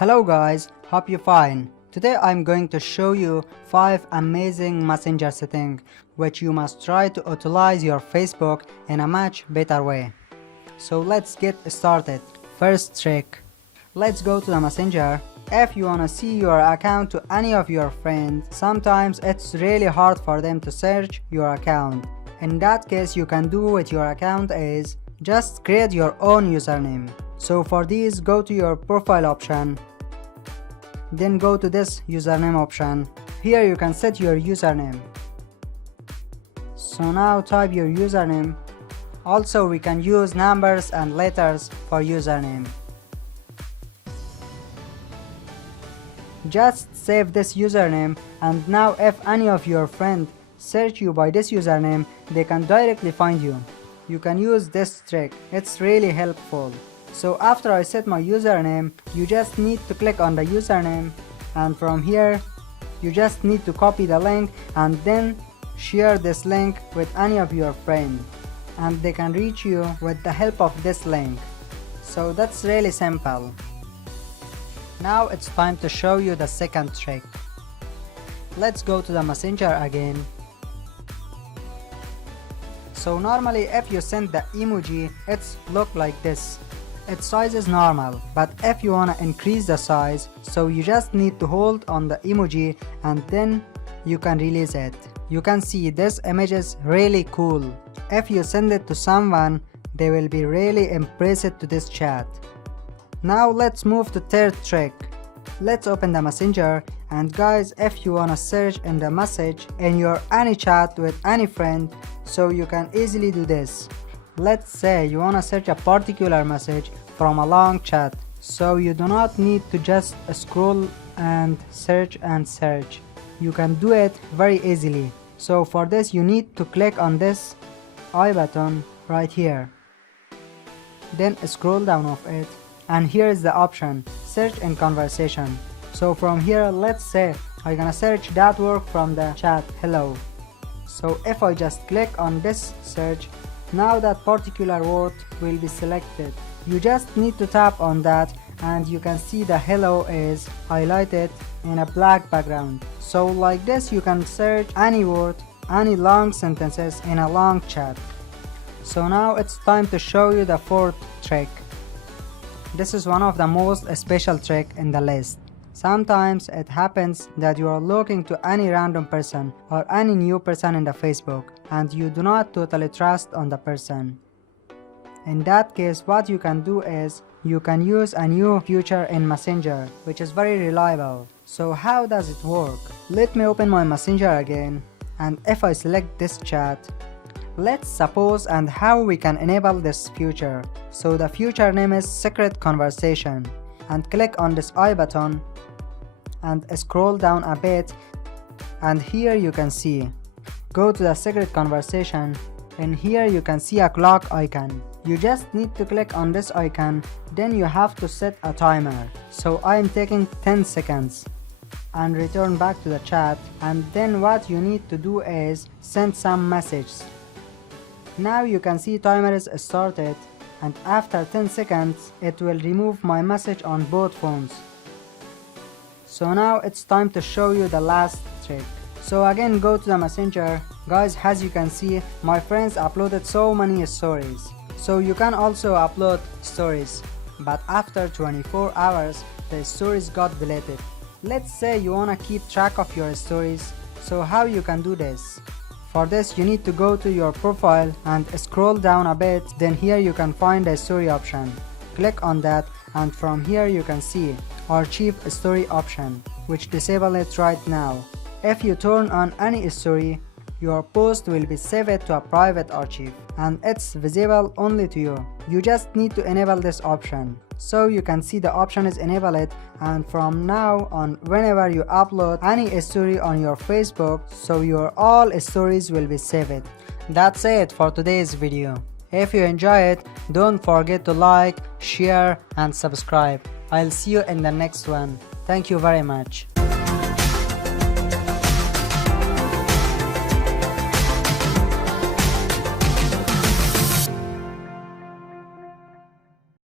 Hello guys, hope you're fine. Today I'm going to show you 5 amazing messenger settings which you must try to utilize your Facebook in a much better way. So let's get started. First trick. Let's go to the messenger. If you wanna see your account to any of your friends, sometimes it's really hard for them to search your account. In that case, you can do with your account is just create your own username. So for this, go to your profile option, then go to this username option. Here you can set your username. So now type your username. Also we can use numbers and letters for username. Just save this username, and now if any of your friends search you by this username, they can directly find you. You can use this trick, it's really helpful. So after I set my username, you just need to click on the username, and from here you just need to copy the link and then share this link with any of your friends, and they can reach you with the help of this link. So that's really simple. Now it's time to show you the second trick. Let's go to the messenger again. So normally if you send the emoji, it's look like this. Its size is normal, but if you wanna increase the size, so you just need to hold on the emoji and then you can release it. You can see this image is really cool. If you send it to someone, they will be really impressed to this chat. Now let's move to third trick. Let's open the messenger, and guys, if you wanna search in the message in your any chat with any friend, so you can easily do this. Let's say you wanna search a particular message from a long chat, so you do not need to just scroll and search. You can do it very easily. So for this you need to click on this I button right here, then scroll down of it, and here is the option search in conversation. So from here, let's say I'm gonna search that word from the chat hello. So if I just click on this search, now that particular word will be selected. You just need to tap on that and you can see the hello is highlighted in a black background. So like this you can search any word, any long sentences in a long chat. So now it's time to show you the fourth trick. This is one of the most special trick in the list. Sometimes it happens that you are looking to any random person or any new person in the Facebook and you do not totally trust on the person. In that case, what you can do is you can use a new feature in Messenger which is very reliable. So how does it work? Let me open my Messenger again, and if I select this chat, let's suppose and how we can enable this feature. So the feature name is secret conversation, and click on this I button and scroll down a bit, and here you can see go to the secret conversation, and here you can see a clock icon. You just need to click on this icon, then you have to set a timer. So I am taking 10 seconds and return back to the chat, and then what you need to do is send some messages. Now you can see timer is started, and after 10 seconds it will remove my message on both phones. So now it's time to show you the last trick. So again, go to the messenger. Guys, as you can see, my friends uploaded so many stories. So you can also upload stories, but after 24 hours the stories got deleted. Let's say you wanna keep track of your stories. So how you can do this? For this you need to go to your profile and scroll down a bit, then here you can find the story option. Click on that, and from here you can see archive story option, which disable it right now. If you turn on any story, your post will be saved to a private archive and it's visible only to you. You just need to enable this option. So you can see the option is enabled, and from now on whenever you upload any story on your Facebook, so your all stories will be saved. That's it for today's video. If you enjoy it, don't forget to like, share and subscribe. I'll see you in the next one. Thank you very much.